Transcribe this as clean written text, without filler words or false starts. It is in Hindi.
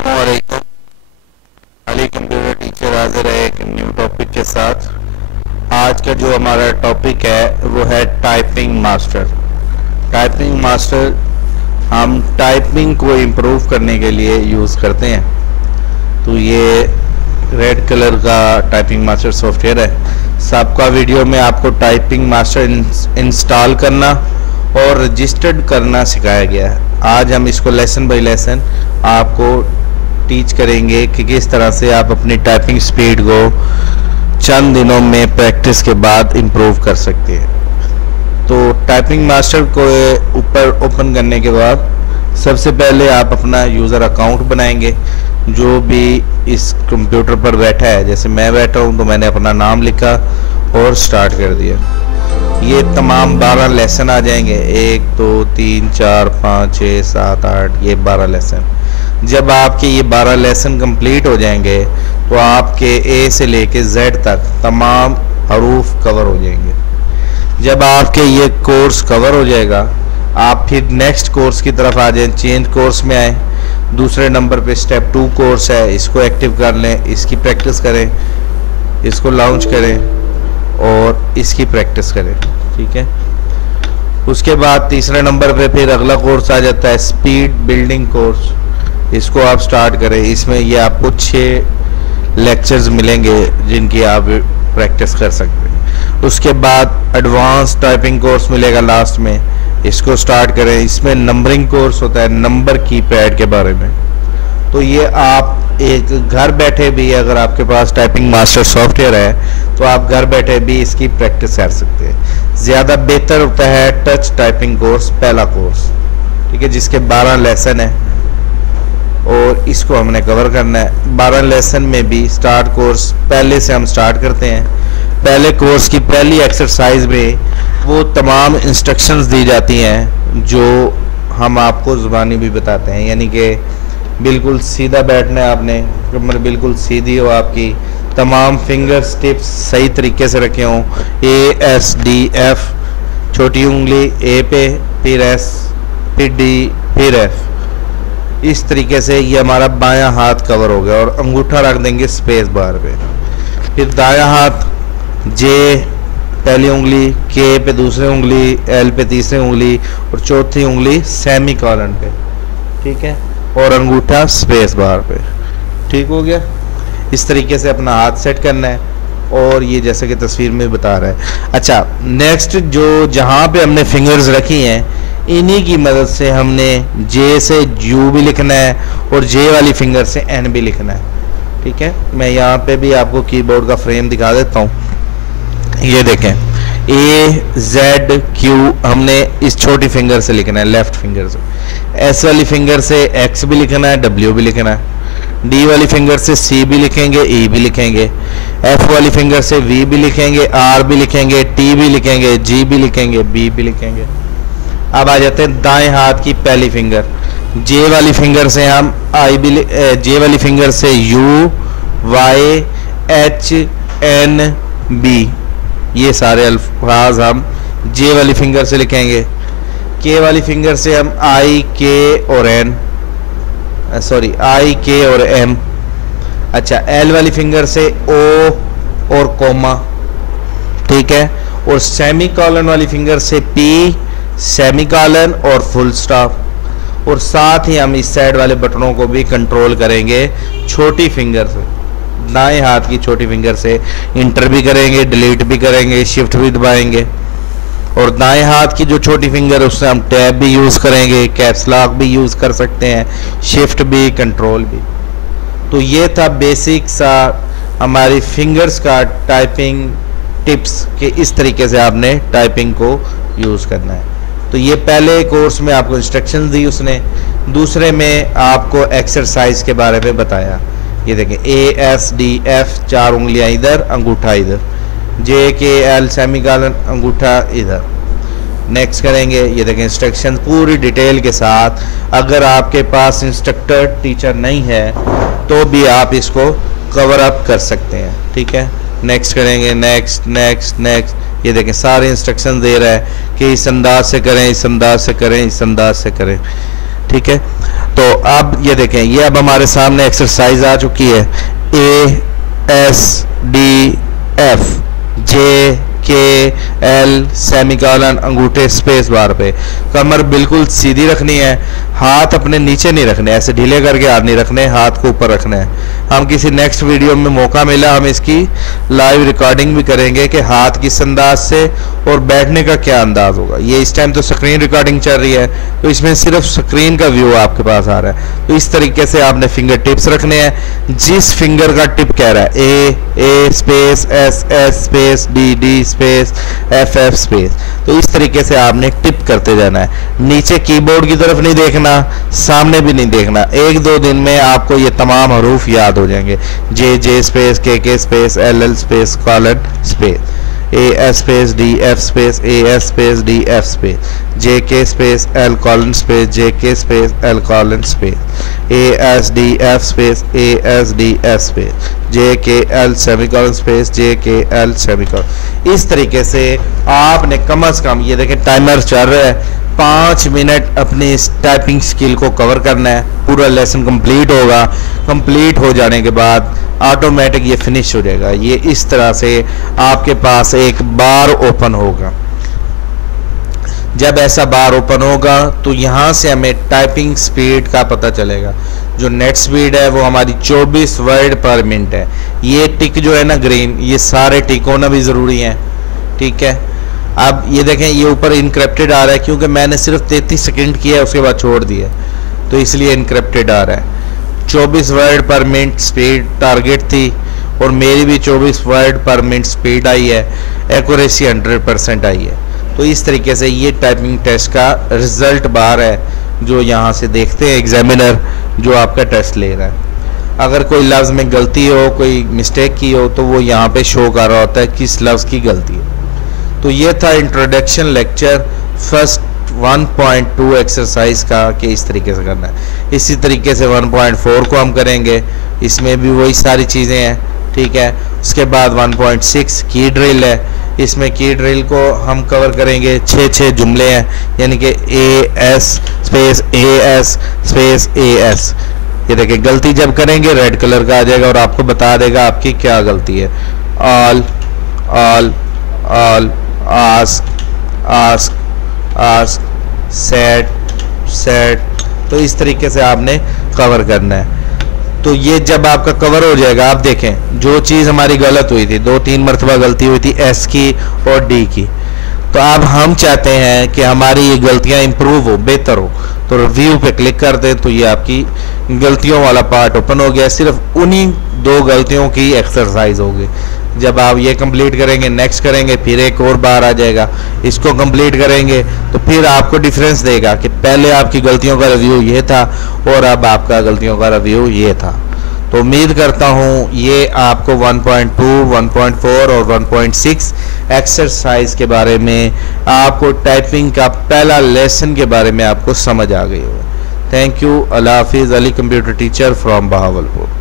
अस्सलामुअलैकुम। अली कंप्यूटर टीचर हाजिर है एक न्यू टॉपिक के साथ। आज का जो हमारा टॉपिक है वो है टाइपिंग मास्टर। टाइपिंग मास्टर हम टाइपिंग को इम्प्रूव करने के लिए यूज़ करते हैं। तो ये रेड कलर का टाइपिंग मास्टर सॉफ्टवेयर है। सबका वीडियो में आपको टाइपिंग मास्टर इंस्टॉल करना और रजिस्टर्ड करना सिखाया गया है। आज हम इसको लेसन बाय लेसन आपको टीच करेंगे कि किस तरह से आप अपनी टाइपिंग स्पीड को चंद दिनों में प्रैक्टिस के बाद इम्प्रूव कर सकते हैं। तो टाइपिंग मास्टर को ऊपर ओपन करने के बाद सबसे पहले आप अपना यूज़र अकाउंट बनाएंगे। जो भी इस कंप्यूटर पर बैठा है, जैसे मैं बैठा हूँ तो मैंने अपना नाम लिखा और स्टार्ट कर दिया। ये तमाम 12 लेसन आ जाएंगे, 1 2 3 4 5 6 7 8, ये 12 लेसन। जब आपके ये 12 लेसन कंप्लीट हो जाएंगे तो आपके ए से लेके जेड तक तमाम हरूफ कवर हो जाएंगे। जब आपके ये कोर्स कवर हो जाएगा आप फिर नेक्स्ट कोर्स की तरफ आ जाएं, चेंज कोर्स में आए। दूसरे नंबर पे स्टेप 2 कोर्स है, इसको एक्टिव कर लें, इसकी प्रैक्टिस करें, इसको लॉन्च करें और इसकी प्रैक्टिस करें। ठीक है। उसके बाद तीसरे नंबर पे फिर अगला कोर्स आ जाता है स्पीड बिल्डिंग कोर्स। इसको आप स्टार्ट करें। इसमें ये आपको 6 लेक्चर्स मिलेंगे जिनकी आप प्रैक्टिस कर सकते हैं। उसके बाद एडवांस टाइपिंग कोर्स मिलेगा लास्ट में, इसको स्टार्ट करें। इसमें नंबरिंग कोर्स होता है, नंबर कीपैड के बारे में। तो ये आप एक घर बैठे भी, अगर आपके पास टाइपिंग मास्टर सॉफ्टवेयर है तो आप घर बैठे भी इसकी प्रैक्टिस कर सकते हैं। ज़्यादा बेहतर होता है टच टाइपिंग कोर्स, पहला कोर्स, ठीक है, जिसके 12 लेसन है और इसको हमने कवर करना है। 12 लेसन में भी स्टार्ट कोर्स पहले से हम स्टार्ट करते हैं। पहले कोर्स की पहली एक्सरसाइज में वो तमाम इंस्ट्रक्शंस दी जाती हैं जो हम आपको ज़ुबानी भी बताते हैं, यानी कि बिल्कुल सीधा बैठना है आपने, कमर बिल्कुल सीधी हो आपकी, तमाम फिंगर टिप्स सही तरीके से रखे हों, ASDF, छोटी उंगली A पे, फिर S, फिर D, फिर F। इस तरीके से ये हमारा बायां हाथ कवर हो गया और अंगूठा रख देंगे स्पेस बार पे। फिर दायां हाथ J पहली उंगली, K पे दूसरी उंगली, L पे तीसरी उंगली और चौथी उंगली सेमी कॉलन पे, ठीक है, और अंगूठा स्पेस बार पे। ठीक हो गया। इस तरीके से अपना हाथ सेट करना है और ये जैसे कि तस्वीर में बता रहा है। अच्छा, नेक्स्ट जो जहाँ पे हमने फिंगर्स रखी हैं इन्हीं की मदद से हमने J से U भी लिखना है और J वाली फिंगर से N भी लिखना है। ठीक है। मैं यहाँ पे भी आपको कीबोर्ड का फ्रेम दिखा देता हूँ। ये देखें, A Z Q हमने इस छोटी फिंगर से लिखना है, लेफ्ट फिंगर से। S वाली फिंगर से X भी लिखना है, W भी लिखना है। D वाली फिंगर से C भी लिखेंगे, E भी लिखेंगे। F वाली फिंगर से V भी लिखेंगे, R भी लिखेंगे, T भी लिखेंगे, G भी लिखेंगे, B भी लिखेंगे। अब आ जाते हैं दाएं हाथ की पहली फिंगर। J वाली फिंगर से हम J वाली फिंगर से U Y H N B, ये सारे अल्फाज हम J वाली फिंगर से लिखेंगे। K वाली फिंगर से हम I K और M। अच्छा, L वाली फिंगर से O और कोमा, ठीक है, और सेमी कॉलन वाली फिंगर से P, सेमी कॉलन और फुल स्टॉप। और साथ ही हम इस साइड वाले बटनों को भी कंट्रोल करेंगे छोटी फिंगर से, दाएं हाथ की छोटी फिंगर से। इंटर भी करेंगे, डिलीट भी करेंगे, शिफ्ट भी दबाएंगे। और दाएं हाथ की जो छोटी फिंगर है उससे हम टैब भी यूज़ करेंगे, कैप्स लॉक भी यूज़ कर सकते हैं, शिफ्ट भी, कंट्रोल भी। तो ये था बेसिक सा हमारी फिंगर्स का टाइपिंग टिप्स कि इस तरीके से आपने टाइपिंग को यूज़ करना है। तो ये पहले कोर्स में आपको इंस्ट्रक्शंस दी उसने, दूसरे में आपको एक्सरसाइज के बारे में बताया। ये देखें, ASDF 4 उंगलियां इधर, अंगूठा इधर, JKL सेमी कॉलन, अंगूठा इधर। नेक्स्ट करेंगे। ये देखें इंस्ट्रक्शन पूरी डिटेल के साथ। अगर आपके पास इंस्ट्रक्टर टीचर नहीं है तो भी आप इसको कवर अप कर सकते हैं। ठीक है। नेक्स्ट करेंगे, नेक्स्ट नेक्स्ट नेक्स्ट। ये देखें सारे इंस्ट्रक्शन दे रहा है कि इस अंदाज से करें, इस अंदाज से करें, इस अंदाज से करें। ठीक है। तो अब ये देखें, ये अब हमारे सामने एक्सरसाइज आ चुकी है। ASDF JKL सेमीकोलन अंगूठे स्पेस बार पे। कमर बिल्कुल सीधी रखनी है, हाथ अपने नीचे नहीं रखने, ऐसे ढीले करके हाथ नहीं रखने, हाथ को ऊपर रखना है। हम किसी नेक्स्ट वीडियो में मौका मिला हम इसकी लाइव रिकॉर्डिंग भी करेंगे कि हाथ किस अंदाज से और बैठने का क्या अंदाज होगा। ये इस टाइम तो स्क्रीन रिकॉर्डिंग चल रही है, तो इसमें सिर्फ स्क्रीन का व्यू आपके पास आ रहा है। तो इस तरीके से आपने फिंगर टिप्स रखने हैं। जिस फिंगर का टिप कह रहा है A space S space D space F space, तो इस तरीके से आपने टिप करते जाना है। नीचे कीबोर्ड की तरफ नहीं देखना, सामने भी नहीं देखना। 1-2 दिन में आपको ये तमाम हरूफ याद हो जाएंगे। J space KK space LL space colon space AS space DF space AS space DF space JK space L colon space JK space L colon space ASDF space ASDF space JKL semicolon space JKL semicolon. इस तरीके से आपने कम से कम, ये देखें टाइमर चल रहा है, 5 मिनट अपनी इस टाइपिंग स्किल को कवर करना है। पूरा लेसन कंप्लीट होगा। कंप्लीट हो जाने के बाद ऑटोमेटिक ये फिनिश हो जाएगा। ये इस तरह से आपके पास एक बार ओपन होगा। जब ऐसा बार ओपन होगा तो यहाँ से हमें टाइपिंग स्पीड का पता चलेगा। जो नेट स्पीड है वो हमारी 24 वर्ड पर मिनट है। ये टिक जो है ना ग्रीन, ये सारे टिक होना भी ज़रूरी है, ठीक है। अब ये देखें, ये ऊपर इनक्रिप्टेड आ रहा है क्योंकि मैंने सिर्फ 33 सेकंड किया है, उसके बाद छोड़ दिया, तो इसलिए इनक्रिप्टेड आ रहा है। 24 वर्ड पर मिनट स्पीड टारगेट थी और मेरी भी 24 वर्ड पर मिनट स्पीड आई है। एक्यूरेसी 100% आई है। तो इस तरीके से ये टाइपिंग टेस्ट का रिजल्ट बाहर है, जो यहाँ से देखते हैं एग्जामिनर जो आपका टेस्ट ले रहा है। अगर कोई लफ्ज़ में गलती हो, कोई मिस्टेक की हो, तो वो यहाँ पे शो कर रहा होता है किस लफ्ज़ की गलती है। तो ये था इंट्रोडक्शन लेक्चर फर्स्ट 1.2 एक्सरसाइज का, कि इस तरीके से करना है। इसी तरीके से 1.4 को हम करेंगे, इसमें भी वही सारी चीज़ें हैं, ठीक है। उसके बाद 1.6 की ड्रिल है, इसमें की ड्रिल को हम कवर करेंगे। 6 जुमले हैं, यानी कि AS space AS space AS। ये देखिए, गलती जब करेंगे रेड कलर का आ जाएगा और आपको बता देगा आपकी क्या गलती है। All all all ask ask ask set set. तो इस तरीके से आपने कवर करना है। तो ये जब आपका कवर हो जाएगा, आप देखें जो चीज़ हमारी गलत हुई थी, 2-3 मरतबा गलती हुई थी S की और D की, तो अब हम चाहते हैं कि हमारी ये गलतियां इंप्रूव हो, बेहतर हो, तो रिव्यू पे क्लिक कर दें। तो ये आपकी गलतियों वाला पार्ट ओपन हो गया। सिर्फ उन्हीं 2 गलतियों की एक्सरसाइज होगी। जब आप ये कंप्लीट करेंगे, नेक्स्ट करेंगे, फिर एक और बार आ जाएगा, इसको कंप्लीट करेंगे तो फिर आपको डिफरेंस देगा कि पहले आपकी गलतियों का रिव्यू ये था और अब आपका गलतियों का रिव्यू ये था। तो उम्मीद करता हूँ ये आपको 1.2, 1.4 और 1.6 एक्सरसाइज के बारे में, आपको टाइपिंग का पहला लेसन के बारे में आपको समझ आ गई होगी। Thank you. अल्लाह हाफिज़। Ali computer teacher from Bahawalpur.